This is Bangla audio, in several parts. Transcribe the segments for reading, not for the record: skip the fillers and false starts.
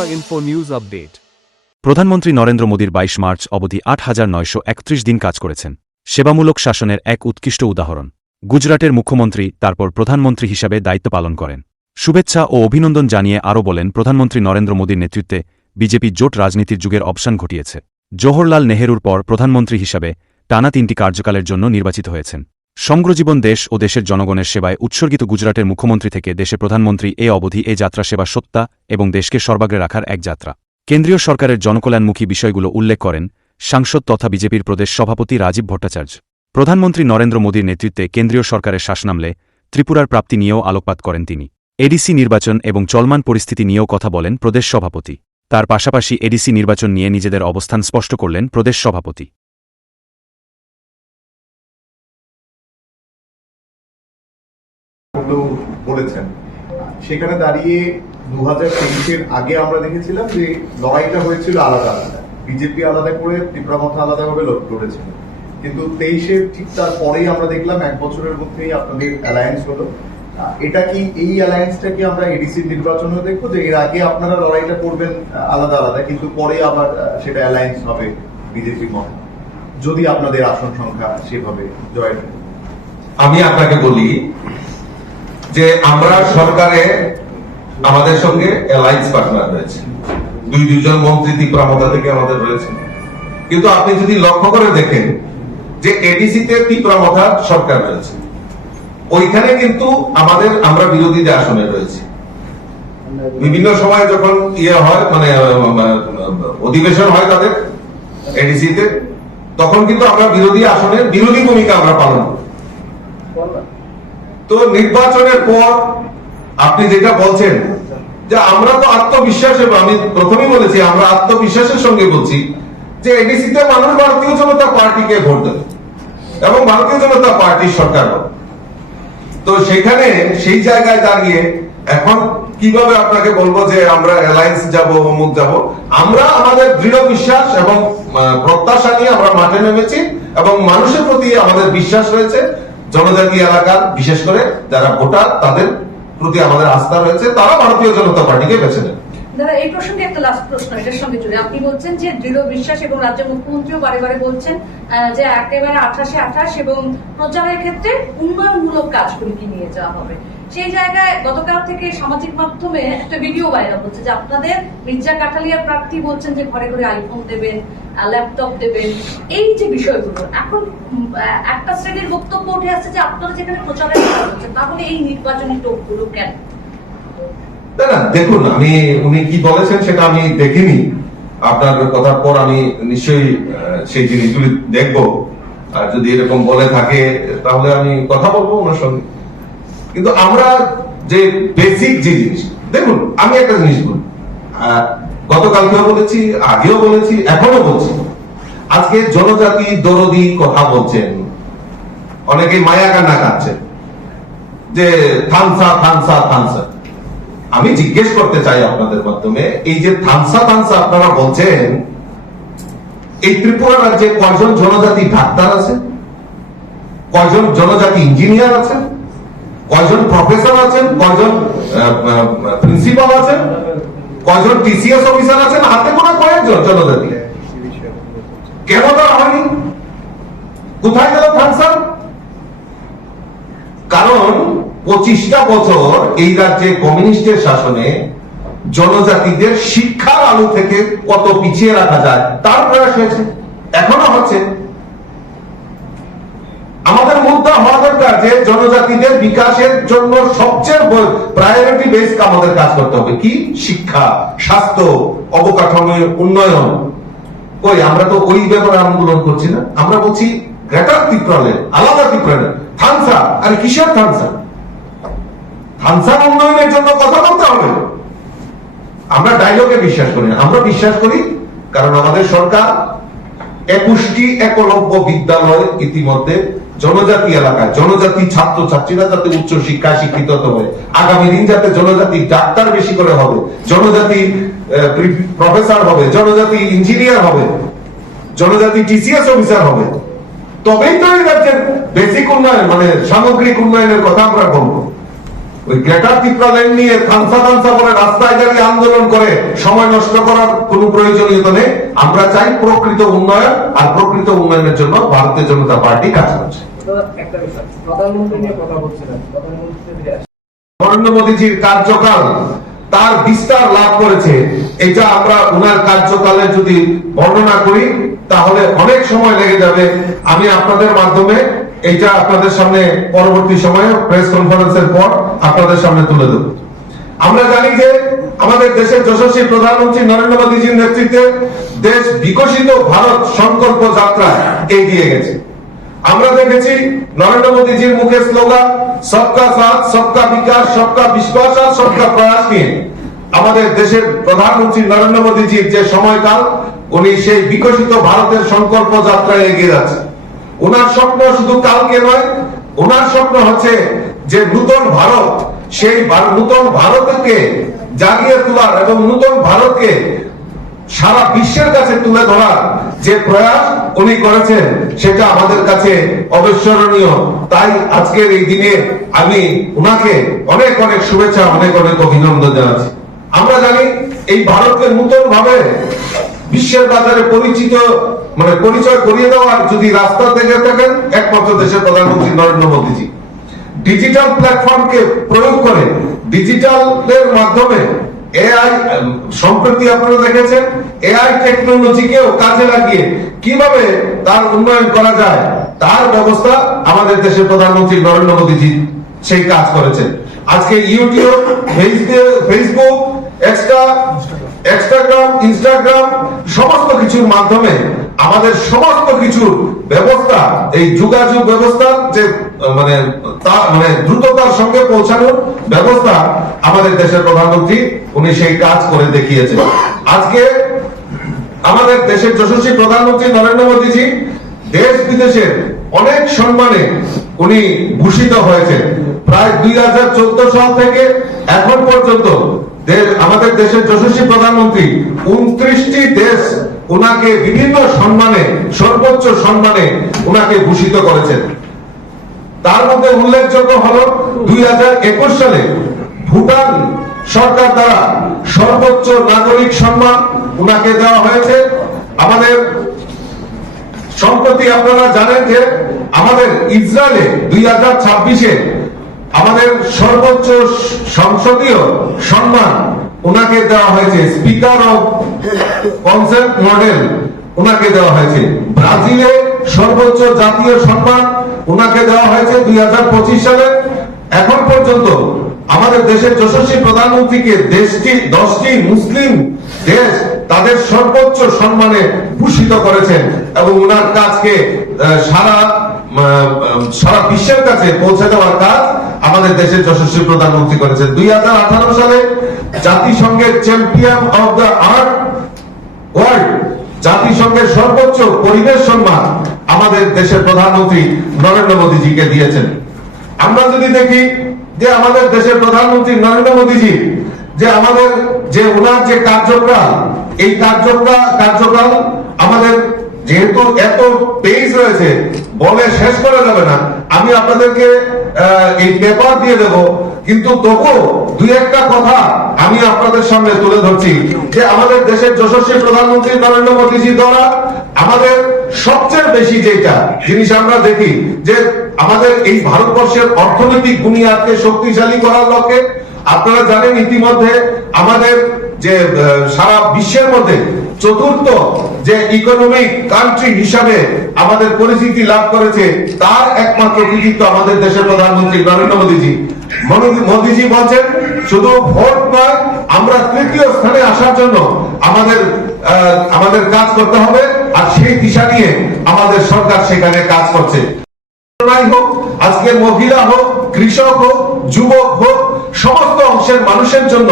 Tripura info news update. প্রধানমন্ত্রী নরেন্দ্র মোদীর ২২ মার্চ অবধি ৮,৯৩১ দিন কাজ করেছেন, সেবামূলক শাসনের এক উৎকৃষ্ট উদাহরণ। গুজরাটের মুখ্যমন্ত্রী তারপর প্রধানমন্ত্রী হিসাবে দায়িত্ব পালন করেন। শুভেচ্ছা ও অভিনন্দন জানিয়ে আরও বলেন, প্রধানমন্ত্রী নরেন্দ্র মোদীর নেতৃত্বে বিজেপি জোট রাজনীতির যুগের অবসান ঘটিয়েছে। জওহরলাল নেহরুর পর প্রধানমন্ত্রী হিসাবে টানা ৩টি কার্যকালের জন্য নির্বাচিত হয়েছেন। সমগ্র জীবন দেশ ও দেশের জনগণের সেবায় উৎসর্গিত গুজরাটের মুখ্যমন্ত্রী থেকে দেশের প্রধানমন্ত্রী এ অবধি এ যাত্রা সেবা সত্তা এবং দেশকে সর্বাগ্রে রাখার এক যাত্রা। কেন্দ্রীয় সরকারের জনকল্যাণমুখী বিষয়গুলো উল্লেখ করেন সাংসদ তথা বিজেপির প্রদেশ সভাপতি রাজীব ভট্টাচার্য। প্রধানমন্ত্রী নরেন্দ্র মোদীর নেতৃত্বে কেন্দ্রীয় সরকারের শাসনামলে ত্রিপুরার প্রাপ্তি নিয়েও আলোকপাত করেন তিনি। এডিসি নির্বাচন এবং চলমান পরিস্থিতি নিয়েও কথা বলেন প্রদেশ সভাপতি। তার পাশাপাশি এডিসি নির্বাচন নিয়ে নিজেদের অবস্থান স্পষ্ট করলেন প্রদেশ সভাপতি। বলেছেন সেখানে দাঁড়িয়ে 2023-এর আগে আমরা দেখেছিলাম যে লড়াইটা হয়েছিল আলাদা আলাদা, বিজেপি আলাদা করে ত্রিপুরা মথা আলাদাভাবে লড়েছিল, কিন্তু 23-এর ঠিক তারপরেই আমরা দেখলাম এক বছরের মধ্যেই আপনাদের অ্যালায়েন্স হলো। এটা কি এই অ্যালায়েন্সটা কি আমরা এডিসি নির্বাচনে দেখবো যে এর আগে আপনারা লড়াইটা করবেন আলাদা আলাদা, কিন্তু পরে আবার সেটা অ্যালায়েন্স হবে বিজেপির মতো, যদি আপনাদের আসন সংখ্যা সেভাবে জয়ের? আমি আপনাকে বলি যে আমরা সরকারে আমাদের সঙ্গে অ্যালায়েন্স পার্টনার রয়েছে, দুইজন মন্ত্রী ত্রিপুরা মথা থেকে আমাদের রয়েছে, কিন্তু আপনি যদি লক্ষ্য করে দেখেন যে এডিসিতে ত্রিপুরা মথা সরকার রয়েছে, ওইখানে কিন্তু আমরা বিরোধীদের আসনে রয়েছে। বিভিন্ন সময় যখন হয় মানে অধিবেশন হয় তাদের এডিসিতে, তখন কিন্তু আমরা বিরোধী আসনের বিরোধী ভূমিকা আমরা পালন করি। তো নির্বাচনের পর আপনি যেটা বলছেন যে আমরা তো আত্মবিশ্বাসে, আমি প্রথমেই বলেছি আমরা আত্মবিশ্বাসের সঙ্গে বলছি যে এডিসিতে মানুষ ভারতীয় জনতা পার্টিকে ভোট দেবে এবং ভারতীয় জনতা পার্টির সরকার হবে। তো সেখানে সেই জায়গায় দাঁড়িয়ে এখন কিভাবে আপনাকে বলবো যে আমরা অ্যালায়েন্স যাব অমুক যাব, আমরা আমাদের দৃঢ় বিশ্বাস এবং প্রত্যাশা নিয়ে আমরা মাঠে নেমেছি এবং মানুষের প্রতি আমাদের বিশ্বাস রয়েছে। জনজাতি এলাকার বিশেষ করে যারা ভোটার তাদের প্রতি আমাদের আস্থা রয়েছে, তারা ভারতীয় জনতা পার্টিকে বেছে নেবে। দাদা, এই প্রসঙ্গে একটা লাস্ট প্রশ্ন এটার সঙ্গে জুড়ে, আপনি বলছেন যে দৃঢ় বিশ্বাস এবং রাজ্য মুখ্যমন্ত্রীও বারে বারে বলছেন যে একেবারে 28 এবং প্রচারের ক্ষেত্রে উন্নয়নমূলক কাজগুলিকে নিয়ে যাওয়া হবে। সেই জায়গায় গতকাল থেকে সামাজিক মাধ্যমে একটা ভিডিও ভাইরাল হচ্ছে যে আপনাদের মির্জা কাঠালিয়ার প্রার্থী বলছেন যে ঘরে ঘরে আইফোন দেবেন, ল্যাপটপ দেবেন। এই যে বিষয়গুলো এখন একটা শ্রেণীর বক্তব্য উঠে আসছে যে আপনারা যেখানে প্রচারের কাজ হচ্ছে, তাহলে এই নির্বাচনী টোপগুলো কেন? দেখুন, উনি কি বলেছেন সেটা আমি দেখিনি, আপনার কথার পর আমি নিশ্চয়ই সেই জিনিসগুলি দেখবো, আর যদি এরকম বলে থাকে তাহলে আমি কথা বলবো ওনার সঙ্গে। কিন্তু আমরা যে বেসিক যে জিনিস, দেখুন আমি একটা জিনিস বলি, গতকালকেও বলেছি, আগেও বলেছি, এখনো বলছি, আজকে জনজাতি দরদি কথা বলছেন, অনেকে মায়া কান্না কাঁদছেন যে থানসা থানসা থানসা। আমি জিজ্ঞেস করতে চাই আপনাদের মাধ্যমে, এই যে থানসা থানসা আপনারা বলছেন, এই ত্রিপুরা রাজ্যে কয়জন জনজাতি ডাক্তার আছে, কয়জন জনজাতি ইঞ্জিনিয়ার আছেন, কয়জন প্রফেসর আছেন, কয়জন প্রিন্সিপাল আছেন, কয়জন টিসিএস অফিসার আছেন, হাতে গোনা কয়েকজন জনজাতি? কেন তারা হয়নি? কোথায় গেল থানসা? কারণ 25টা বছর এই রাজ্যে কমিউনিস্টের শাসনে জনজাতিদের শিক্ষার আলো থেকে কত পিছিয়ে রাখা যায় তার প্রয়াস হয়েছে, এখনো হচ্ছে। আমাদের মুদ্রা হওয়া দরকার যে জনজাতিদের বিকাশের জন্য সবচেয়ে প্রায়োরিটি বেস আমাদের কাজ করতে হবে কি? শিক্ষা, স্বাস্থ্য, অবকাঠামোর উন্নয়ন। কই আমরা তো ওই ব্যাপারে আন্দোলন করছি না, আমরা বলছি গ্রেটার ত্রিপুরালে, আলাদা ত্রিপুরালে। থানসা আর কিসের থানসা? থানসা উন্নয়নের জন্য কথা বলতে হবে। আমরা ডায়লগে বিশ্বাস করি না, আমরা বিশ্বাস করি কারণ আমাদের সরকার 21টি একলব্য বিদ্যালয় ইতিমধ্যে জনজাতি এলাকায়, জনজাতি ছাত্র ছাত্রীরা যাতে উচ্চ শিক্ষায় শিক্ষিত হবে, আগামী দিন যাতে জনজাতি ডাক্তার বেশি করে হবে, জনজাতি প্রফেসর হবে, জনজাতি ইঞ্জিনিয়ার হবে, জনজাতি টিসিএস অফিসার হবে, তবেই তো এই রাজ্যের বেসিক উন্নয়ন মানে সামগ্রিক উন্নয়নের কথা আমরা বলবো। ওই গ্রেটার ত্রিপুরা লেন নিয়ে থানসা বলে রাস্তায় দাঁড়িয়ে আন্দোলন করে সময় নষ্ট করার কোনো প্রয়োজনীয়তা নেই। আমরা চাই প্রকৃত উন্নয়ন, আর প্রকৃত উন্নয়নের জন্য ভারতীয় জনতা পার্টি কাজ করছে। একটা বিষয়, প্রধানমন্ত্রী নিয়ে কথা বলছিলেন, প্রধানমন্ত্রী নরেন্দ্র মোদীজির কার্যকাল তার বিস্তার লাভ করেছে, এটা আমরা উনার কার্যকালে যদি বর্ণনা করি তাহলে অনেক সময় লেগে যাবে। আমি আপনাদের মাধ্যমে এটা আপনাদের সামনে পরবর্তী সময়ে প্রেস কনফারেন্সের পর আপনাদের সামনে তুলে দেব। আমরা জানি যে আমাদের দেশের যশস্বী প্রধানমন্ত্রী নরেন্দ্র মোদীজির নেতৃত্বে দেশ বিকশিত ভারত সংকল্প যাত্রায় এগিয়ে গেছে। আমরা দেখেছি নরেন্দ্র মোদীজির মুখে স্লোগান সবকা সাথ, সবকা বিকাশ, সবকা বিশ্বাস আর সবকা প্রয়াস নিয়ে আমাদের দেশের প্রধানমন্ত্রী নরেন্দ্র মোদীজির যে সময়কাল, উনি সেই বিকশিত ভারতের সংকল্প যাত্রায় এগিয়ে যাচ্ছে। ওনার স্বপ্ন শুধু কালকে নয়, ওনার স্বপ্ন হচ্ছে যে নূতন ভারত, সেই নূতন ভারতকে জাগিয়ে তোলার এবং নূতন ভারতকে সারা বিশ্বের কাছে তুলে ধরার যে প্রয়াস উনি করেছেন সেটা আমাদের কাছে অবিস্মরণীয়। তাই আজকের এই দিনে আমি উনাকে অনেক অনেক শুভেচ্ছা, অনেক অনেক অভিনন্দন জানাচ্ছি। আমরা জানি এই ভারতকে নতুন ভাবে বিশ্বের বাজারে পরিচয় করিয়ে দেওয়ার যদি রাস্তা দেখে থাকেন একমাত্র দেশের প্রধানমন্ত্রী নরেন্দ্র মোদীজি। ডিজিটাল প্ল্যাটফর্মকে প্রয়োগ করে ডিজিটালের মাধ্যমে এআই, সম্প্রতি আপনারা দেখেছেন এআই টেকনোলজিকেও কাজে লাগিয়ে কিভাবে তার উন্নয়ন করা যায় তার ব্যবস্থা আমাদের দেশের প্রধানমন্ত্রী নরেন্দ্র মোদীজি সেই কাজ করেছেন। আজকে ইউটিউব, ফেসবুক, ইনস্টাগ্রাম সমস্ত কিছুর মাধ্যমে আমাদের সমস্ত কিছুর ব্যবস্থা, এই যোগাযোগ ব্যবস্থা যে দ্রুততার সঙ্গে পৌঁছানোর ব্যবস্থা আমাদের দেশের প্রধানমন্ত্রী উনি সেই কাজ করে দেখিয়েছেন। আজকে আমাদের দেশের যশস্বী প্রধানমন্ত্রী নরেন্দ্র মোদীজি দেশ বিদেশের অনেক সম্মানে উনি ভূষিত হয়েছেন। প্রায় 2014 সাল থেকে এখন পর্যন্ত আমাদের দেশের যশস্বী প্রধানমন্ত্রী 29টি দেশ উনাকে বিভিন্ন সম্মানে, সর্বোচ্চ সম্মানে উনাকে ভূষিত করেছেন। তার মধ্যে উল্লেখযোগ্য হলো 2021 সালে ভুটান সরকার দ্বারা সর্বোচ্চ নাগরিক সম্মান উনাকে দেওয়া হয়েছে। আমাদের সম্প্রতি আপনারা জানেন যে আমাদের ইসরায়েলে 2026-এ আমাদের সর্বোচ্চ সংসদীয় সম্মান উনাকে দেওয়া হয়েছে, স্পিকার অফ কনসেন্ট মডেল উনাকে দেওয়া হয়েছে। ব্রাজিলে সর্বোচ্চ জাতীয় সম্মান উনাকে দেওয়া হয়েছে 2025 সালে। এখন পর্যন্ত আমাদের দেশের যশস্বী প্রধানমন্ত্রীকে 10টি মুসলিম দেশ তাদের সর্বোচ্চ সম্মানে ভূষিত করেছেন এবং উনার কাজকে সারা বিশ্বের কাছে পৌঁছে দেওয়ার কাজ আমাদের দেশের যশস্বী প্রধানমন্ত্রী করেছেন। 2018 সালে জাতিসংঘের champion of the earth world, জাতিসংঘের সর্বোচ্চ পরিবেশ সম্মান আমাদের দেশের প্রধানমন্ত্রী নরেন্দ্র মোদীজিকে দিয়েছেন। আমরা যদি দেখি যে আমাদের দেশের প্রধানমন্ত্রী নরেন্দ্র মোদীজি যে আমাদের যে ওনার যে কার্যকাল, এই কার্যকাল আমাদের যেহেতু এত পেজ রয়েছে বলে শেষ করা যাবে না। আমি আপনাদেরকে এই পেপার দিয়ে দেব, কিন্তু তবু দুই একটা কথা আমি আপনাদের সামনে তুলে ধরছি যে আমাদের দেশের যশস্বী প্রধানমন্ত্রী নরেন্দ্র মোদীজি দ্বারা আমাদের সবচেয়ে বেশি যেটা জিনিস আমরা দেখি যে আমাদের এই ভারতবর্ষের অর্থনৈতিক বুনিয়াদকে শক্তিশালী করার লক্ষ্যে আপনারা জানেন ইতিমধ্যে আমাদের যে সারা বিশ্বের মধ্যে চতুর্থ যে ইকোনমিক কান্ট্রি হিসাবে আমাদের পরিচিতি লাভ করেছে, তার একমাত্র কৃতিত্ব আমাদের দেশের প্রধানমন্ত্রী নরেন্দ্র মোদীজি। মোদীজি বলছেন শুধু ভোট নয়, আমরা তৃতীয় স্থানে আসার জন্য আমাদের কাজ করতে হবে, আর সেই দিশা নিয়ে আমাদের সরকার সেখানে কাজ করছে। হোক আজকের মহিলা হোক, কৃষক হোক, যুবক হোক, সমস্ত অংশের মানুষের জন্য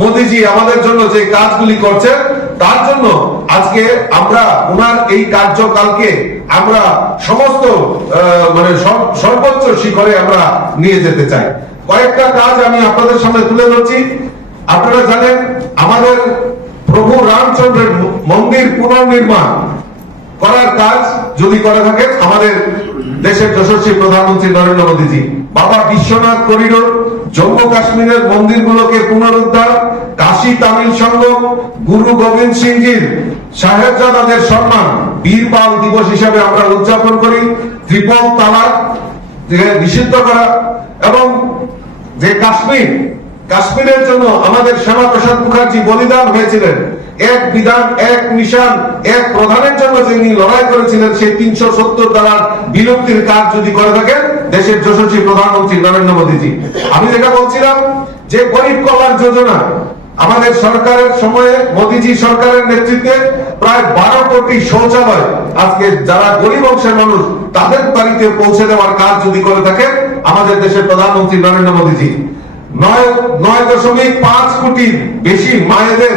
মোদীজি আমাদের জন্য যে কাজগুলি করছেন তার জন্য আজকে আমরা ওনার এই কার্যকালকে আমরা সমস্ত সর্বোচ্চ শিখরে আমরা নিয়ে যেতে চাই। কয়েকটা কাজ আমি আপনাদের সামনে তুলে ধরছি। আপনারা জানেন আমাদের প্রভু রামচন্দ্রের মন্দির পুনর্নির্মাণ করার কাজ যদি করে থাকে আমাদের দেশের যশস্বী প্রধানমন্ত্রী নরেন্দ্র মোদীজি। বাবা বিশ্বনাথ করিডোর জম্মু কাশ্মীরের মন্দিরগুলোকে পুনরুদ্ধার, কাশী তামিল সংঘম, গুরু গোবিন্দ সিংজির সাহেবজাদাদের সম্মান বীরপাল দিবস হিসাবে আমরা উদযাপন করি, ট্রিপল তালাক নিষিদ্ধ করা, এবং যে কাশ্মীরের জন্য আমাদের শ্যামাপ্রসাদ মুখার্জি বলিদান হয়েছিলেন, এক বিধান এক মিশন এক প্রধানের জন্য যিনি লড়াই করেছিলেন, সেই 370 ধারার বিলুপ্তির কাজ যদি করে থাকেন দেশের যশস্বী প্রধানমন্ত্রী নরেন্দ্র মোদীজি। আমি যেটা বলছিলাম যে গরিব কল্যাণ যোজনা আমাদের সরকারের সময়ে, মোদীজি সরকারের নেতৃত্বে প্রায় 12 কোটি শৌচালয় আজকে যারা গরিব অংশের মানুষ তাদের বাড়িতে পৌঁছে দেওয়ার কাজ যদি করে থাকেন আমাদের দেশের প্রধানমন্ত্রী নরেন্দ্র মোদীজি। 9.5 কোটির বেশি মায়েদের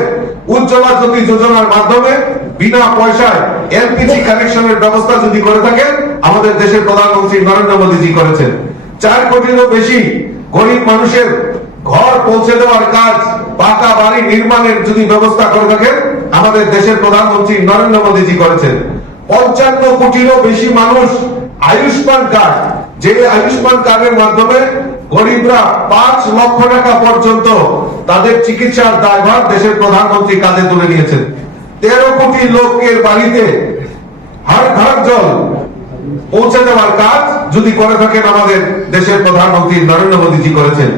উজ্জ্বলা জ্যোতি যোজনার মাধ্যমে বিনা পয়সায় এলপিজি কানেকশনের ব্যবস্থা যদি করে থাকেন আমাদের দেশের প্রধানমন্ত্রী নরেন্দ্র মোদীজি করেছেন। 4 কোটিরও বেশি গরিব মানুষের ঘর পৌঁছে দেওয়ার কাজ, পাকা বাড়ি নির্মাণের যদি ব্যবস্থা করে থাকেন আমাদের দেশের প্রধানমন্ত্রী নরেন্দ্র মোদীজি করেছেন। 55 কোটিরও বেশি মানুষ আয়ুষ্মান কার্ড, যে আয়ুষ্মান কার্ডের মাধ্যমে গরিবরা 5 লক্ষ টাকা পর্যন্ত তাদের চিকিৎসার দায়ভার দেশের প্রধানমন্ত্রী কাঁধে তুলে নিয়েছেন। 13 কোটি লোকের বাড়িতে হর ঘর জল পৌঁছে দেওয়ার কাজ যদি করে থাকেন আমাদের দেশের প্রধানমন্ত্রী নরেন্দ্র মোদীজি করেছেন।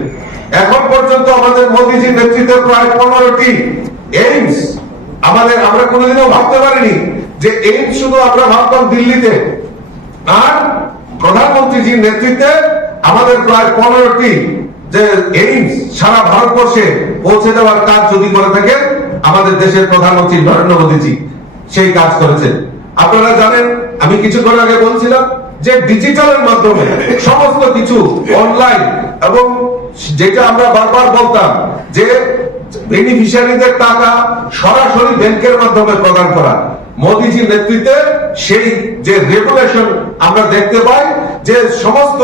এখন পর্যন্ত আমাদের মোদীজির নেতৃত্বে প্রায় 15টি এইমস, আমরা কোনোদিনও ভাবতে পারিনি যে এইমস শুধু আমরা ভাবতাম দিল্লিতে, আর প্রধানমন্ত্রীজির নেতৃত্বে আমাদের প্রায় 15টি যে এইমস সারা ভারতবর্ষে পৌঁছে দেওয়ার কাজ যদি করে থাকেন আমাদের দেশের প্রধানমন্ত্রী নরেন্দ্র মোদীজি সেই কাজ করেছেন। আপনারা জানেন, আমি কিছুক্ষণ আগে বলছিলাম যে ডিজিটালের মাধ্যমে সমস্ত কিছু অনলাইন, এবং যেটা আমরা বারবার বলতাম যে বেনিফিশিয়ারিদের টাকা সরাসরি ব্যাংকের মাধ্যমে প্রদান করা, মোদীজির নেতৃত্বে সেই যে রেগুলেশন আমরা দেখতে পাই যে সমস্ত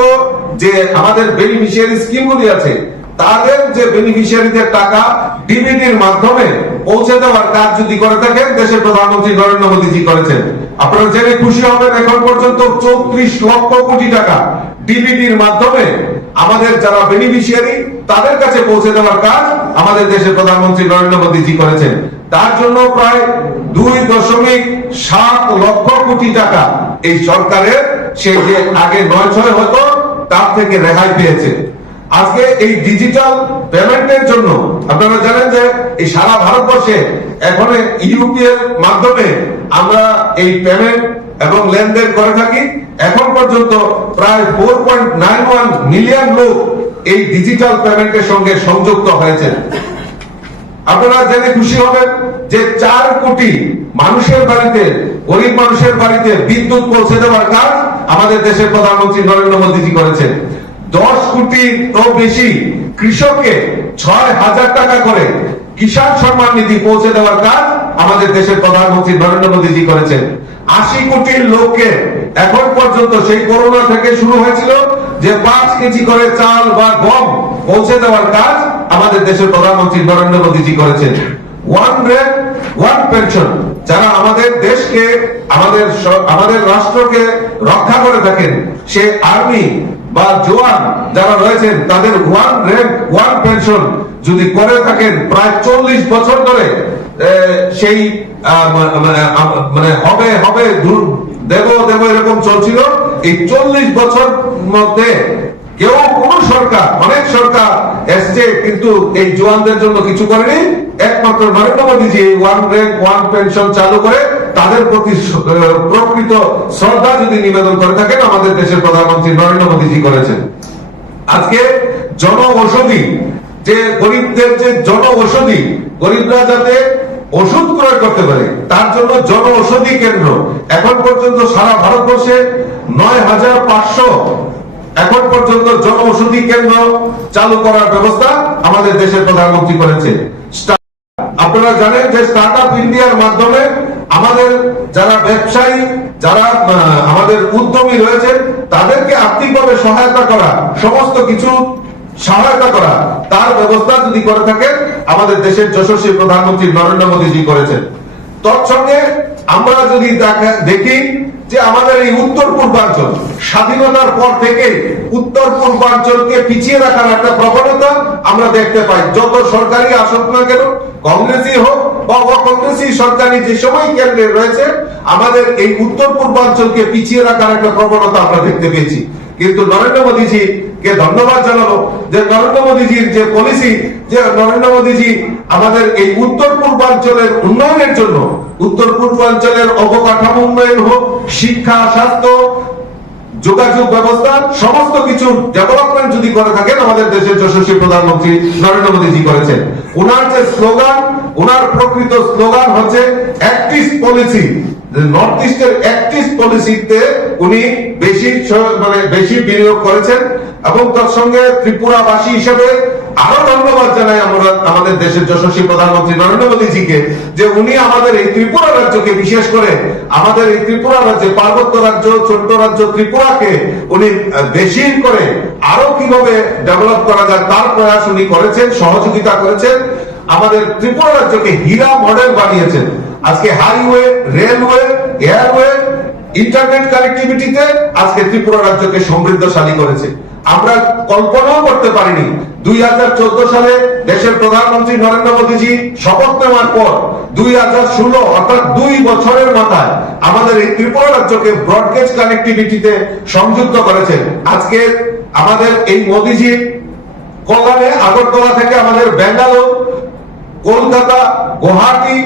যে আমাদের বেনিফিশিয়ারি স্কিমগুলি আছে তাদের যে বেনিফিশিয়ারিদের টাকা ডিবিটির মাধ্যমে পৌঁছে দেওয়ার কাজ যদি করে থাকেন দেশের প্রধানমন্ত্রী নরেন্দ্র মোদীজি করেছেন। আপনারা জেনে খুশি হবেন এখন পর্যন্ত 34 লক্ষ কোটি টাকা ডিবিটির মাধ্যমে আমাদের যারা বেনিফিশিয়ারি তাদের কাছে পৌঁছে দেওয়ার কাজ আমাদের দেশের প্রধানমন্ত্রী নরেন্দ্র মোদীজি করেছেন। তার জন্য প্রায় 2.7 লক্ষ কোটি টাকা এই সরকারের সেই যে আগে 9-6 হতো তার থেকে রেহাই পেয়েছে। আজকে এই ডিজিটাল পেমেন্টের জন্য আপনারা জানেন যে এই সারা ভারতবর্ষে এখন ইউপিআই এর মাধ্যমে আমরা এই পেমেন্ট এবং লেনদেন করে থাকি। এখন পর্যন্ত প্রায় 4.91 মিলিয়ন লোক এই ডিজিটাল পেমেন্টের সঙ্গে সংযুক্ত হয়েছেন। আপনারা জেনে খুশি হবেন যে 4 কোটি মানুষের বাড়িতে, গরিব মানুষের বাড়িতে বিদ্যুৎ পৌঁছে দেওয়ার কাজ আমাদের দেশের প্রধানমন্ত্রী নরেন্দ্র মোদীজি করেছেন। 10 কোটিরও বেশি কৃষককে 6,000 টাকা করে কিষাণ সম্মান নিধি পৌঁছে দেওয়ার কাজ আমাদের দেশের প্রধানমন্ত্রী নরেন্দ্র মোদীজি করেছেন। 80 কোটি লোককে এখন পর্যন্ত সেই করোনা থেকে শুরু হয়েছিল যে 5 কেজি করে চাল বা গম পৌঁছে দেওয়ার কাজ আমাদের দেশের প্রধানমন্ত্রী নরেন্দ্র মোদীজি করেছেন। ওয়ান রেট ওয়ান পেনশন, যারা আমাদের দেশকে আমাদের রাষ্ট্রকে রক্ষা করে থাকেন, সে আর্মি বা জওয়ান যারা রয়েছেন তাদের ওয়ান র্যাঙ্ক ওয়ান পেনশন যদি করে থাকেন প্রায় 40 বছর ধরে সেই মানে হবে দেব এরকম চলছিল। এই 40 বছর মধ্যে কোন সরকার, অনেক সরকার এসছে কিন্তু এই জওয়ানদের জন্য কিছু করেনি। একমাত্র নরেন্দ্র মোদীজি ওয়ান র্যাঙ্ক ওয়ান পেনশন চালু করে তাদের প্রতি প্রকৃত শ্রদ্ধা যদি নিবেদন করে থাকেন আমাদের দেশের প্রধানমন্ত্রী নরেন্দ্র মোদীজি করেছেন। আজকে জন ঔষধি, যে গরিবদের যে জন ঔষধি, গরিবরা যাতে ওষুধ ক্রয় করতে পারে তার জন্য জন ঔষধি কেন্দ্র এখন পর্যন্ত সারা ভারতবর্ষে 9,500 এখন পর্যন্ত জন ঔষধি কেন্দ্র চালু করার ব্যবস্থা আমাদের দেশের প্রধানমন্ত্রী করেছে। আপনারা জানেন যে স্টার্ট আপ ইন্ডিয়ার মাধ্যমে আমাদের যারা ব্যবসায়ী, যারা আমাদের উদ্যমী রয়েছে তাদেরকে আর্থিকভাবে সহায়তা করা, সমস্ত কিছু সহায়তা করা, তার ব্যবস্থা যদি করে থাকেন আমাদের দেশের যশস্বী প্রধানমন্ত্রী নরেন্দ্র মোদীজি করেছেন। তৎসঙ্গে আমরা যদি দেখি যে আমাদের এই উত্তর পূর্বাঞ্চল স্বাধীনতার পর থেকে উত্তর পূর্বাঞ্চলকে পিছিয়ে রাখার একটা প্রবণতা আমরা দেখতে পাই। যত সরকারি আসুক না কেন, কংগ্রেসই হোক বা অকংগ্রেসি সরকারি যে সময় কেন্দ্রে রয়েছে, আমাদের এই উত্তর পূর্বাঞ্চলকে পিছিয়ে রাখার একটা প্রবণতা আমরা দেখতে পেয়েছি। কিন্তু নরেন্দ্র মোদীজি কে ধন্যবাদ জানাবো যে নরেন্দ্র মোদীজির যে পলিসি, যে নরেন্দ্র মোদীজি আমাদের এই উত্তর পূর্বাঞ্চলের উন্নয়নের জন্য, উত্তর পূর্বাঞ্চলের অবকাঠামো উন্নয়ন হোক, শিক্ষা, স্বাস্থ্য, যোগাযোগ ব্যবস্থা, সমস্ত কিছু ডেভেলপমেন্ট যদি করে থাকেন, আমাদের দেশের যশস্বী প্রধানমন্ত্রী নরেন্দ্র মোদীজি করেছেন। ওনার যে স্লোগান, ওনার প্রকৃত স্লোগান হচ্ছে অ্যাক্টিভ পলিসি। নর্থ ইস্টের অ্যাক্টিভ পলিসিতে উনি বেশি বিনিয়োগ করেছেন এবং তার সঙ্গে ত্রিপুরাবাসী হিসেবে আরো ধন্যবাদ জানাই আমরা আমাদের দেশের যশস্বী প্রধানমন্ত্রী নরেন্দ্র মোদীজিকে, যে উনি আমাদের এই ত্রিপুরা রাজ্যকে, বিশেষ করে আমাদের এই ত্রিপুরা রাজ্যে, পার্বত্য রাজ্য, ছোট্ট রাজ্য ত্রিপুরাকে উনি বেশি করে আরো কিভাবে ডেভেলপ করা যায় তার প্রয়াস উনি করেছেন, সহযোগিতা করেছেন। আমাদের ত্রিপুরা রাজ্যকে হীরা মডেল বানিয়েছেন। আজকে হাইওয়ে, রেলওয়ে, এয়ারওয়ে, ইন্টারনেট কানেক্টিভিটিতে আজকে ত্রিপুরা রাজ্যকে সমৃদ্ধশালী করেছে। আমরা কল্পনাও করতে পারিনি 2014 সালে দেশের প্রধানমন্ত্রী নরেন্দ্র মোদীজি শপথ নেওয়ার পর 2016 অর্থাৎ 2 বছরের মাথায় আমাদের এই ত্রিপুরা রাজ্যকে ব্রডগেজ কানেক্টিভিটিতে সংযুক্ত করেছেন। আজকে আমাদের এই মোদীজি কল্যাণে আগরতলা থেকে আমাদের বেঙ্গালোর, কলকাতা, গুয়াহাটি,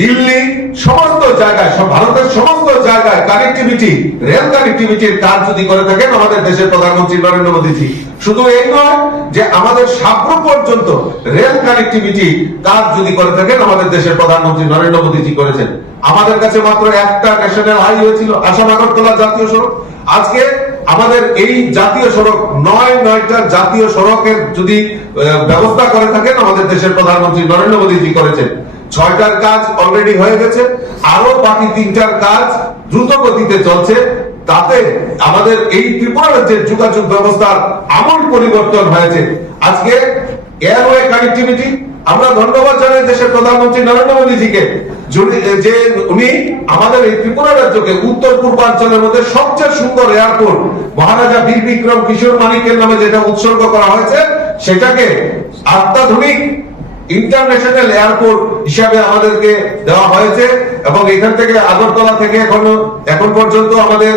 দিল্লি, সমস্ত জায়গায়, ভারতের সমস্ত জায়গায় কানেক্টিভিটি, রেল কানেক্টিভিটির কাজ যদি করে থাকেন আমাদের দেশের প্রধানমন্ত্রী নরেন্দ্র মোদীজি। শুধু এই নয় যে আমাদের সাবরু পর্যন্ত রেল কানেক্টিভিটি কাজ যদি করে থাকেন আমাদের দেশের প্রধানমন্ত্রী নরেন্দ্র মোদীজি করেছেন। আমাদের কাছে মাত্র একটা ন্যাশনাল হাইওয়ে ছিল, আসাম আগরতলা জাতীয় সড়ক। আজকে আমাদের এই জাতীয় সড়ক 9টা জাতীয় সড়কের যদি ব্যবস্থা করে থাকেন আমাদের দেশের প্রধানমন্ত্রী নরেন্দ্র মোদীজি করেছেন। 6টার কাজ অলরেডি হয়ে গেছে, আরো বাকি 3টার কাজ দ্রুত গতিতে চলছে। তাতে আমাদের এই ত্রিপুরা রাজ্যের যোগাযোগ ব্যবস্থার আমূল পরিবর্তন হয়েছে। আজকে এয়ারওয়ে কানেক্টিভিটি, আমরা ধন্যবাদ জানাই দেশের প্রধানমন্ত্রী নরেন্দ্র মোদীজিকে যে উনি আমাদের এই ত্রিপুরা রাজ্যকে উত্তর পূর্বাঞ্চলের মধ্যে সবচেয়ে সুন্দর এয়ারপোর্ট মহারাজা বীর বিক্রম কিশোর মানিকের নামে যেটা উৎসর্গ করা হয়েছে, সেটাকে অত্যাধুনিক ইন্টারন্যাশনাল এয়ারপোর্ট হিসাবে আমাদেরকে দেওয়া হয়েছে। এবং এখান থেকে আগরতলা থেকে এখন পর্যন্ত আমাদের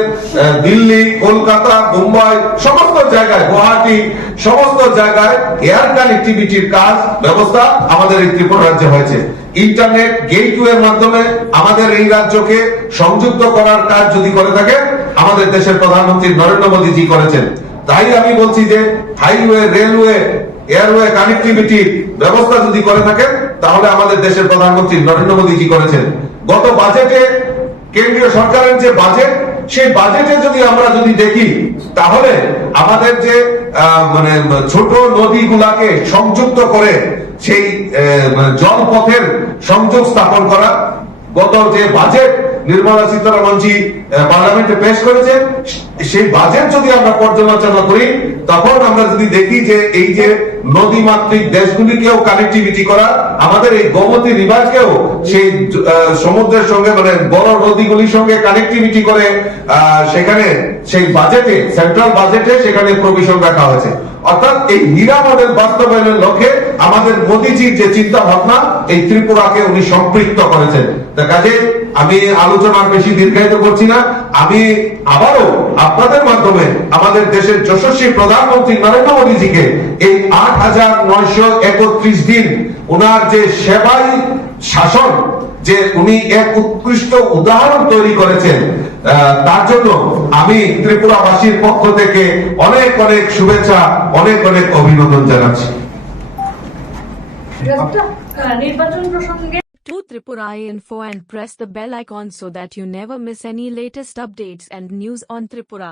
দিল্লি, কলকাতা, মুম্বাই, সমস্ত জায়গায়, গুয়াহাটি, সমস্ত জায়গায় এয়ার কানেক্টিভিটির কাজ ব্যবস্থা আমাদের এই ত্রিপুরা রাজ্যে হয়েছে। ইন্টারনেট গেটওয়ের মাধ্যমে আমাদের এই রাজ্যকে সংযুক্ত করার কাজ যদি করে থাকে আমাদের দেশের প্রধানমন্ত্রী নরেন্দ্র মোদীজি করেছেন। তাই আমি বলছি যে হাইওয়ে, রেলওয়ে, এয়ারওয়ে কানেক্টিভিটি ব্যবস্থা যদি করে থাকেন তাহলে আমাদের দেশের প্রধানমন্ত্রী নরেন্দ্র মোদীজি করেছেন। গত বাজেটে কেন্দ্রীয় সরকারের যে বাজেট, সেই বাজেটে যদি আমরা দেখি তাহলে আমাদের যে ছোট নদীগুলাকে সংযুক্ত করে সেই জলপথের সংযোগ স্থাপন করা, গত যে বাজেট নির্মলা সীতারামনজি পার্লামেন্টে পেশ করেছে, সেই বাজেট যদি আমরা পর্যালোচনা করি তখন আমরা যদি দেখি যে এই যে নদীমাতৃক দেশগুলিকেও কানেক্টিভিটি করা, আমাদের এই গোমতী রিভারকেও সেই সমুদ্রের সঙ্গে বড় নদীগুলির সঙ্গে কানেক্টিভিটি করে সেখানে সেই বাজেটে, সেন্ট্রাল বাজেটে সেখানে প্রভিশন রাখা হয়েছে। অর্থাৎ এই হীরা মডেল বাস্তবায়নের লক্ষ্যে আমাদের মোদীজির যে চিন্তা ভাবনা, এই ত্রিপুরাকে উনি সম্পৃক্ত করেছেন। কাজে আমি আলোচনার বেশি দীর্ঘায়িত করছি না। আমি আবারও আপনাদের মাধ্যমে আমাদের দেশের যশস্বী প্রধানমন্ত্রী নরেন্দ্র মোদীজিকে এই 8,931 দিন ওনার যে সেবাই শাসন, যে উনি এক উৎকৃষ্ট উদাহরণ তৈরি করেছেন, তার জন্য আমি ত্রিপুরাবাসীর পক্ষ থেকে অনেক অনেক শুভেচ্ছা, অনেক অনেক অভিনন্দন জানাচ্ছি। নির্বাচন প্রসঙ্গে To Tripura Info and press the bell icon so that you never miss any latest updates and news on Tripura.